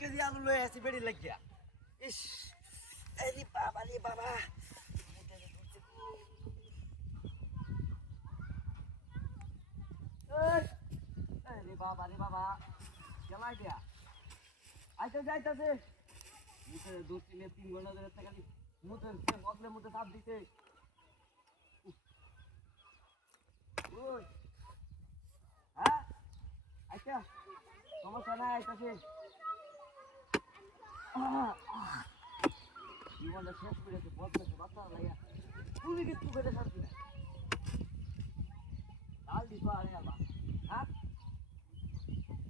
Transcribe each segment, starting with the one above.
KG আলু লয়ে আসি বেড়ি লাগিয়া। ইস আরে বাবা রে বাবা, আরে বাবা রে বাবা, কেলাই দিয়া আইতে যাইতেছে মুখে 2-3 ঘন্টা ধরে খালি মুখে বদলে মুখে চাপ দিতে। ওই হ্যাঁ আচ্ছা সমস্যা নাই, আইতেছে জীবনটা শেষ করেছে বদলেছে বাচ্চা লাইয়া তুমি কিছু করে শান্তি না ডাল দিস আরে আবার হ্যাঁ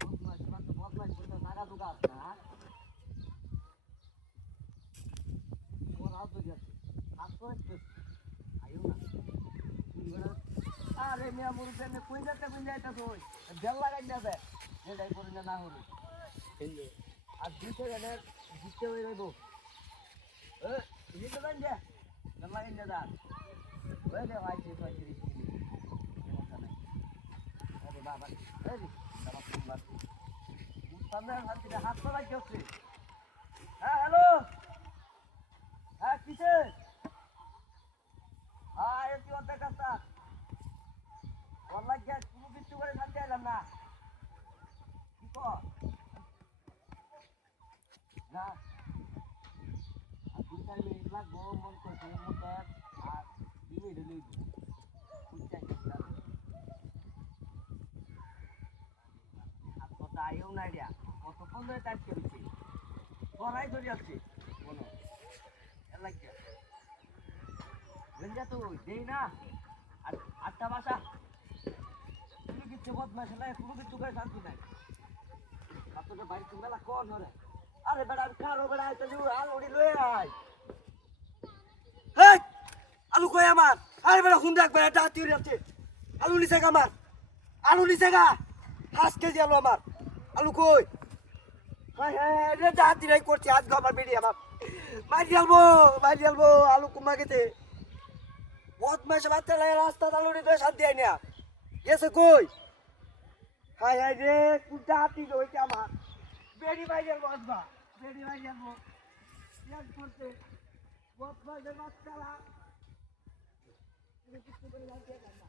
বদমাইশ বাচ্চা বদমাইশ করতে নাগা দুগা আছে না ওর হাত ধরে আছে হাত করে আয়ো না আরে মিয়া মুরুতে মে কই যাইতা কই জেল লাগাই যাবে এটাই করে না হলো আর দিতে গেলে দিতে হয়ে যাইব এ দিতে দেন যে জেল লাগাই দা ওই দে ভাই তুই কই দিবি সমস্যা নাই আরে বাবা এই দাঁড়া তোমার সামনে হাত তো লাগছে হ্যাঁ হ্যালো হ্যাঁ কিসে হ্যাঁ এটি অর্ধেক কাজটা অনলাইন গ্যাস কোনো কিছু করে শান্তি আইলাম না কি কর না আর 2-4 মিনিট লাগবো মন করছে মতো আর 2 মিনিট লইব আর কত আইও না রিয়া কতক্ষণ ধরে টাইপ করেছি গড়াই ধরে আসছি কোনো এর লাগিয়া রেঞ্জা তো দেই না আর 8টা বাসা কোনো কিছু বদমাশ নাই কোনো কিছু করে শান্তি নাই আপনাদের বাড়িতে মেলা কোন হরে আরে বেড়া কারো বেড়া আইতে আলু উড়ি লয়ে আয় হেই আলু কই আমার আরে বেড়া হুন দেখ বেড়া ডাতি উড়ি আছে আলু নিছে গা আমার আলু নিছে গা 5 কেজি আলু আমার আলু কই হায় হায় রে ডাতি রাই করছে আজ আমার বেড়ি আমার মারি আলবো আলু কুমা গেতে বদমাশ বাচ্চা লাগে রাস্তা আলু উড়ি লয়ে শান্তি আই না গেছে কই হায় হায় রে কুটা হাতি রইছে আমার বেড়ি বাইরের বসবা বেড়ি বাইরের বস করতে বসবাসের বাচ্চারা কিছু করে লাগছে না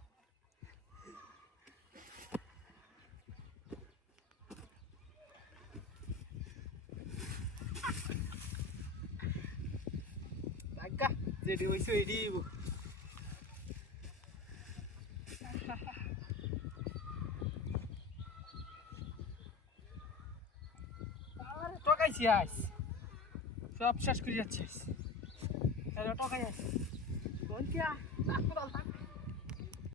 টাকা যেটি হইছে এডি টকাইছি আইস সব শেষ করে যাচ্ছিস টাকাই আছে কোন